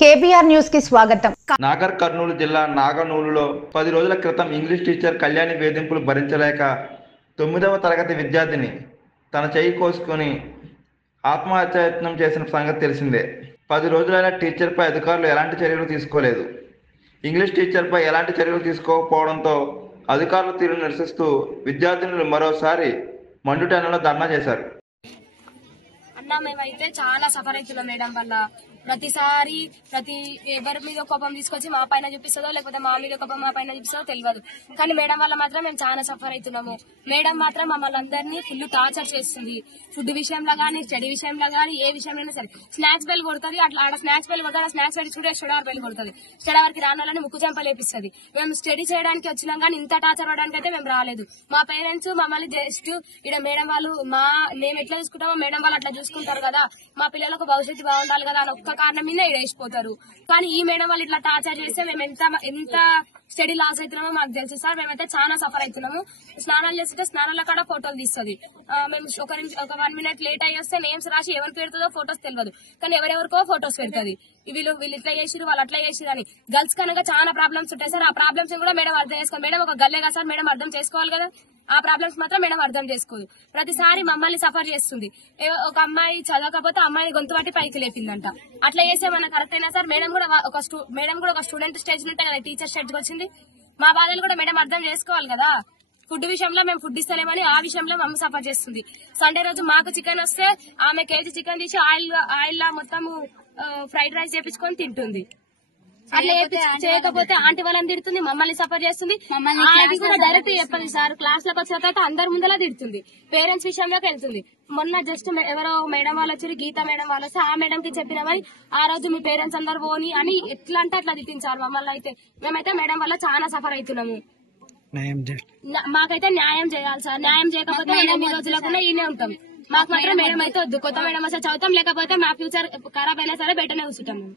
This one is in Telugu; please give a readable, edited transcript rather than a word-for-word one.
కేబీఆర్ న్యూస్ కి స్వాగతం. నాగర్ కర్నూలు జిల్లా నాగనూలులో 10 రోజుల క్రితం ఇంగ్లీష్ టీచర్ కళ్యాణి వేధింపులు భరించలేక 9వ తరగతి విద్యార్థిని తన చేయి కోసుకొని ఆత్మహత్యాయత్నం చేసిన సంగతి తెలిసిందే. 10 రోజులైన టీచర్పై అధికారులు ఎలాంటి చర్యలు తీసుకోలేదు. ఇంగ్లీష్ టీచర్పై ఎలాంటి చర్యలు తీసుకోకపోవడంతో అధికారుల తీరును నిరసిస్తూ విద్యార్థినులు మరోసారి మండుటెండలో ధర్నా చేశారు. మేమైతే చాలా సఫర్ అవుతున్నాం మేడం వల్ల. ప్రతి ఎవరి మీద కోపం తీసుకొచ్చి మా పైన చూపిస్తుందో లేకపోతే మా మీద కోపం మా పైన చూపిస్తుందో తెలియదు. కానీ మేడం వల్ల మాత్రం మేము చాలా సఫర్ అవుతున్నాము. మేడం మాత్రం మమ్మల్ని అందరినీ ఫుల్ టార్చర్ చేస్తుంది. ఫుడ్ విషయంలో కానీ, స్టడీ విషయంలో కానీ, ఏ విషయంలో సరే. స్నాక్స్ బెల్ కొడుతుంది, అట్లా ఆడ స్నాక్స్ బెల్ కొడుతుంది, స్నాక్స్ పెట్టుకుంటే స్టడీ బెల్ కొడుతుంది. స్టడీ వరకు రాని వాళ్ళని ముక్కు చెంపలేపిస్తుంది. మేము స్టడీ చేయడానికి వచ్చినాం కానీ ఇంత టార్చర్ అవ్వడానికి అయితే మేము రాలేదు. మా పేరెంట్స్ మమ్మల్ని జస్ట్ ఇక్కడ మేడం వాళ్ళు మేము ఎట్లా చూసుకుంటామో మేడం వాళ్ళు అట్లా చూసుకుంటారు కదా, మా పిల్లలకు భవిష్యత్తు బాగుండాలి కదా అని ఒక్క కారణం మీద వేసిపోతారు. కానీ ఈ మేడం వాళ్ళు ఇట్లా టార్చర్ చేస్తే మేము ఎంత స్టడీ లాస్ అవుతున్నామో మాకు తెలుసు సార్. మేమైతే చాలా సఫర్ అవుతున్నాము. స్నానాలు చేస్తుంటే స్నానాల కాడ ఫోటోలు తీస్తుంది. మేము ఒక 1 minute లేట్ అయ్యి వస్తే నేమ్స్ రాసి ఎవరికి పెడుతుందో ఫోటోస్ తెలియదు, కానీ ఎవరెవరికో ఫోటోస్ పెడుతుంది. వీళ్ళు ఇట్లా చేసిరు, వాళ్ళు అట్లా చేసిరు అని. గర్ల్స్ కనుక చాలా ప్రాబ్లమ్స్ ఉంటాయి సార్. ఆ ప్రాబ్లమ్స్ కూడా మేడం అర్థం చేసుకోవాలి. మేడం ఒక గల్లే కదా సార్, మేడం అర్థం చేసుకోవాలి కదా. ఆ ప్రాబ్లమ్స్ మాత్రం మేడం అర్థం చేసుకోదు. ప్రతిసారి మమ్మల్ని సఫర్ చేస్తుంది. ఒక అమ్మాయి చదవకపోతే అమ్మాయిని గొంతు పట్టి పైకి లేపిందంట. అట్లా చేస్తే మనకు కరెక్ట్ అయినా సార్. మేడం కూడా ఒక స్టూడెంట్ స్టేజ్ ఉంటే కదా టీచర్ స్టేజ్ వచ్చింది. మా బాధలు కూడా మేడం అర్థం చేసుకోవాలి కదా. ఫుడ్ విషయంలో మేము ఫుడ్ ఇస్తలేమని ఆ విషయంలో మమ్మ సఫర్ చేస్తుంది. సండే రోజు మాకు చికెన్ వస్తే ఆమె కేజీ చికెన్ తీసి ఆయిల్ మొత్తం ఫ్రైడ్ రైస్ చేపించుకొని తింటుంది. అట్లా చేయకపోతే ఆంటీ వాళ్ళని తిడుతుంది, మమ్మల్ని సఫర్ చేస్తుంది. అది కూడా డైరెక్ట్ చెప్పండి సార్. క్లాస్ లోకి వచ్చిన తర్వాత అందరి ముందలా తిడుతుంది. పేరెంట్స్ విషయంలోకి వెళ్తుంది. మొన్న జస్ట్ ఎవరో మేడం వాళ్ళు వచ్చారు, గీత మేడం వాళ్ళు వస్తే ఆ మేడం కి చెప్పినవని ఆ రోజు మీ పేరెంట్స్ అందరు పోని అని ఎట్లా అంటే అట్లా తిట్టించారు మమ్మల్ని. అయితే మేమైతే మేడం వల్ల చాలా సఫర్ అవుతున్నాము. మాకైతే న్యాయం చేయాలి సార్. న్యాయం చేయకపోతే ఎన్ని రోజులకుండా ఈయనే ఉంటాం. మాకు మాత్రం మేడం అయితే వద్దు. కొత్త మేడం వస్తే చదువుతాం, లేకపోతే మా ఫ్యూచర్ ఖరాబ్ అయినా సరే బయటనే కూర్చుంటాం మేము.